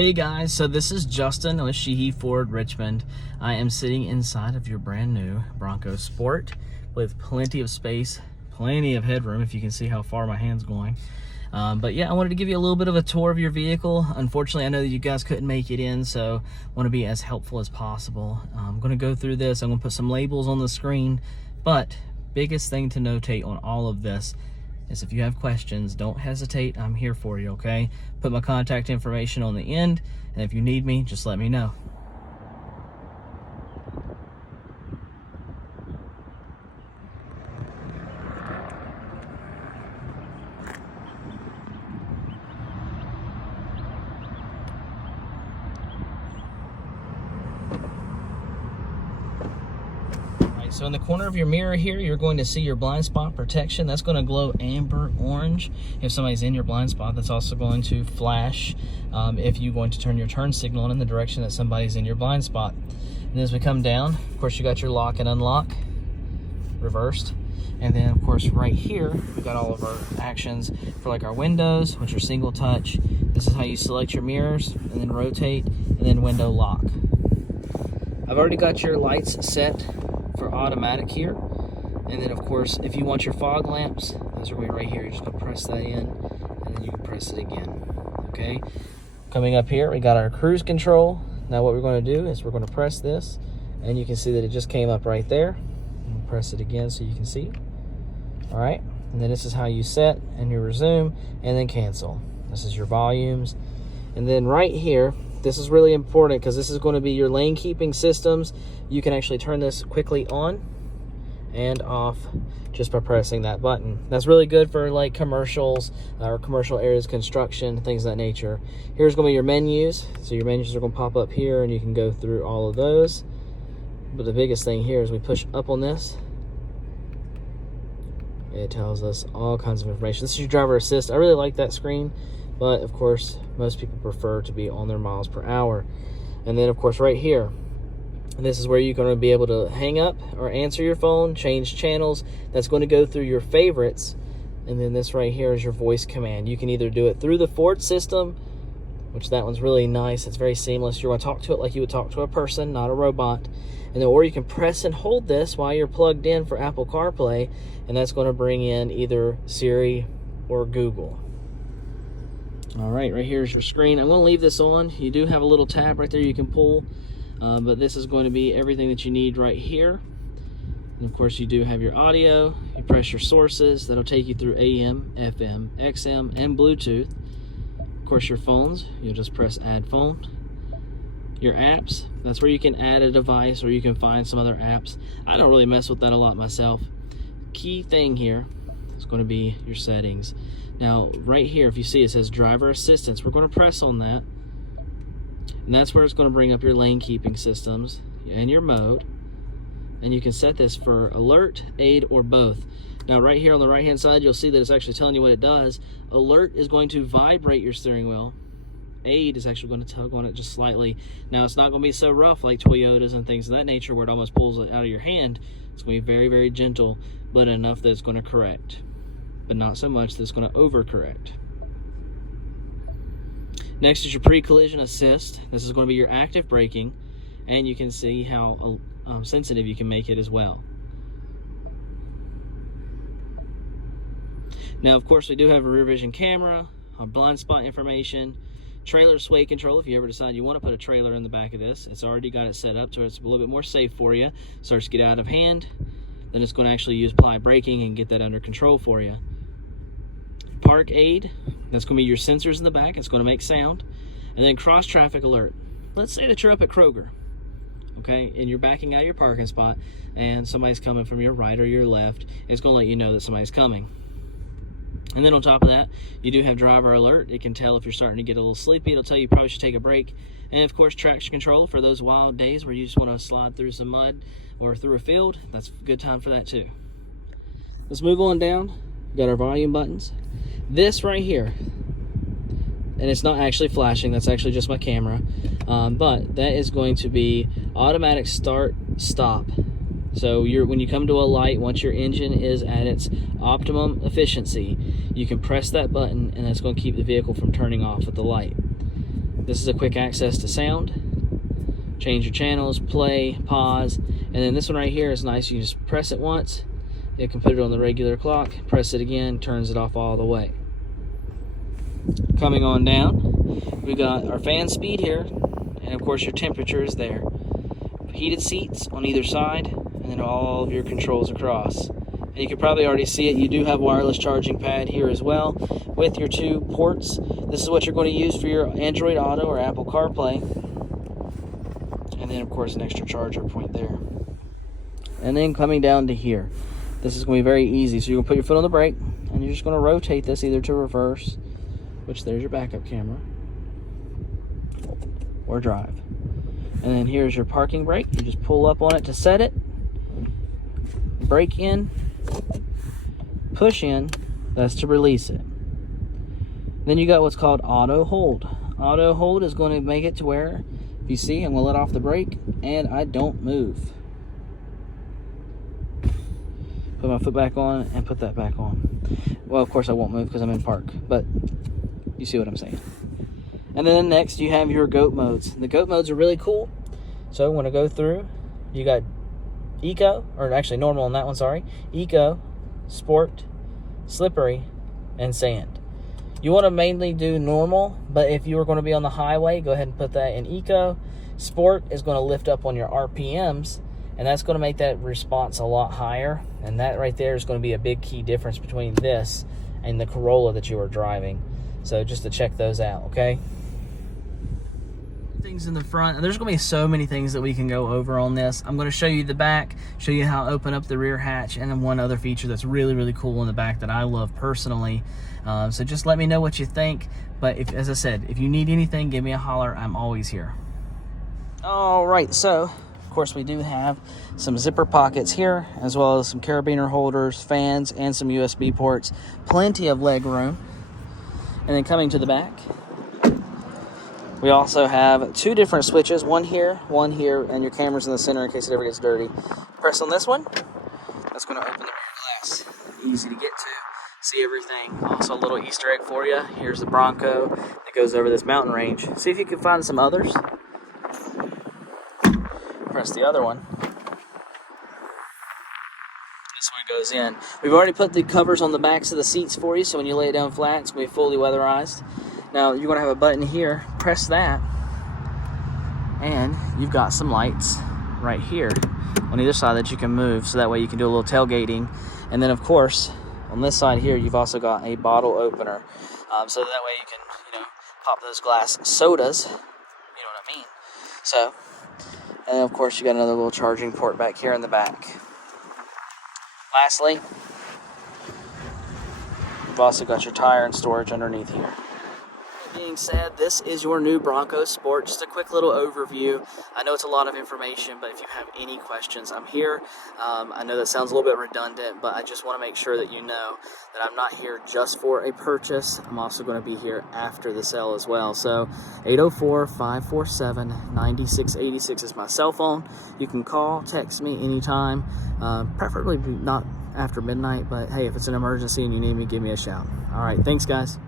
Hey guys, so this is Justin with Sheehy Ford Richmond. I am sitting inside of your brand new Bronco Sport with plenty of space, plenty of headroom, if you can see how far my hand's going. But yeah, I wanted to give you a little bit of a tour of your vehicle. Unfortunately, I know that you guys couldn't make it in, so I want to be as helpful as possible. I'm going to go through this. I'm going to put some labels on the screen, but biggest thing to notate on all of this is if you have questions, don't hesitate. I'm here for you, okay? Put my contact information on the end, and if you need me, just let me know. So in the corner of your mirror here, you're going to see your blind spot protection. That's going to glow amber orange if somebody's in your blind spot. That's also going to flash if you're going to turn your turn signal in the direction that somebody's in your blind spot. And as we come down, of course, you got your lock and unlock reversed. And then of course right here, we've got all of our actions for like our windows, which are single touch. This is how you select your mirrors and then rotate and then window lock. I've already got your lights set for automatic here, and then of course if you want your fog lamps, those are right here. You're just gonna press that in and then you can press it again. Okay, coming up here we got our cruise control. Now what we're going to do is we're going to press this, and you can see that it just came up right there. And press it again so you can see. All right, and then this is how you set and you resume and then cancel. This is your volumes, and then right here, this is really important because this is going to be your lane keeping systems. You can actually turn this quickly on and off just by pressing that button. That's really good for like commercials or commercial areas, construction, things of that nature. Here's going to be your menus. So your menus are going to pop up here and you can go through all of those. But the biggest thing here is we push up on this. It tells us all kinds of information. This is your driver assist. I really like that screen, but of course most people prefer to be on their miles per hour. And then of course right here, this is where you're going to be able to hang up or answer your phone, change channels. That's going to go through your favorites. And then this right here is your voice command. You can either do it through the Ford system, which that one's really nice. It's very seamless. You're going to talk to it like you would talk to a person, not a robot. And then, or you can press and hold this while you're plugged in for Apple CarPlay, and that's going to bring in either Siri or Google. All right, right here is your screen. I'm going to leave this on. You do have a little tab right there you can pull, but this is going to be everything that you need right here. And of course, you do have your audio. You press your sources. That'll take you through AM, FM, XM, and Bluetooth. Of course, your phones. You'll just press Add Phone. Your apps. That's where you can add a device or you can find some other apps. I don't really mess with that a lot myself. Key thing here is going to be your settings. Now, right here, if you see, it says driver assistance. We're going to press on that. And that's where it's going to bring up your lane keeping systems and your mode. And you can set this for alert, aid, or both. Now, right here on the right-hand side, you'll see that it's actually telling you what it does. Alert is going to vibrate your steering wheel. Aid is actually going to tug on it just slightly. Now, it's not going to be so rough like Toyotas and things of that nature where it almost pulls it out of your hand. It's going to be very, very gentle, but enough that it's going to correct. But not so much that it's going to overcorrect. Next is your pre-collision assist. This is going to be your active braking, and you can see how sensitive you can make it as well. Now, of course, we do have a rear vision camera, a blind spot information, trailer sway control if you ever decide you want to put a trailer in the back of this. It's already got it set up so it's a little bit more safe for you. Starts to get out of hand, then it's going to actually use apply braking and get that under control for you. Park aid, that's going to be your sensors in the back. It's going to make sound. And then cross traffic alert. Let's say that you're up at Kroger, okay, and you're backing out of your parking spot and somebody's coming from your right or your left. It's going to let you know that somebody's coming. And then on top of that, you do have driver alert. It can tell if you're starting to get a little sleepy. It'll tell you probably should take a break. And of course, traction control for those wild days where you just want to slide through some mud or through a field. That's a good time for that too. Let's move on down. We got our volume buttons. This right here, and it's not actually flashing, that's actually just my camera, but that is going to be automatic start, stop. So when you come to a light, once your engine is at its optimum efficiency, you can press that button and that's going to keep the vehicle from turning off at the light. This is a quick access to sound. Change your channels, play, pause, and then this one right here is nice. You just press it once, it can put it on the regular clock, press it again, turns it off all the way. Coming on down, we got our fan speed here, and of course your temperature is there. Heated seats on either side, and then all of your controls across. And you can probably already see it, you do have wireless charging pad here as well with your 2 ports. This is what you're going to use for your Android Auto or Apple CarPlay. And then of course an extra charger point there. And then coming down to here, this is going to be very easy. So you're going to put your foot on the brake, and you're just going to rotate this either to reverse, which there's your backup camera, or drive. And then here's your parking brake. You just pull up on it to set it, brake in, push in, that's to release it. Then you got what's called auto hold. Auto hold is going to make it to where, if you see, I'm going to let off the brake and I don't move. Put my foot back on and put that back on. Well, of course I won't move because I'm in park, but you see what I'm saying. And then next you have your GOAT modes. The GOAT modes are really cool. So I'm going to go through. You got Eco, or actually normal on that one, sorry. Eco, Sport, Slippery, and Sand. You want to mainly do normal, but if you are going to be on the highway, go ahead and put that in Eco. Sport is going to lift up on your RPMs, and that's going to make that response a lot higher. And that right there is going to be a big key difference between this and the Corolla that you are driving. So just to check those out, okay? Things in the front, and there's going to be so many things that we can go over on this. I'm going to show you the back, show you how to open up the rear hatch, and then one other feature that's really, really cool in the back that I love personally. So just let me know what you think. But if, as I said, if you need anything, give me a holler. I'm always here. All right, so of course we do have some zipper pockets here, as well as some carabiner holders, fans, and some USB ports. Plenty of leg room. And then coming to the back, we also have 2 different switches, one here, and your camera's in the center in case it ever gets dirty. Press on this one, that's going to open the rear glass. Easy to get to, see everything. Also a little Easter egg for you. Here's the Bronco that goes over this mountain range. See if you can find some others. Press the other one. This one goes in. We've already put the covers on the backs of the seats for you, so when you lay it down flat, it's going to be fully weatherized. Now, you're going to have a button here. Press that, and you've got some lights right here on either side that you can move, so that way you can do a little tailgating. And then, of course, on this side here, you've also got a bottle opener, so that way you can, pop those glass sodas. You know what I mean? So, and then, of course, you got another little charging port back here in the back. Lastly, you've also got your tire and storage underneath here. That being said, this is your new Bronco Sport. Just a quick little overview. I know it's a lot of information, but if you have any questions, I'm here. I know that sounds a little bit redundant, but I just want to make sure that you know that I'm not here just for a purchase. I'm also going to be here after the sale as well. So 804-547-9686 is my cell phone. You can call, text me anytime, preferably not after midnight, but hey, if it's an emergency and you need me, give me a shout. All right, thanks guys.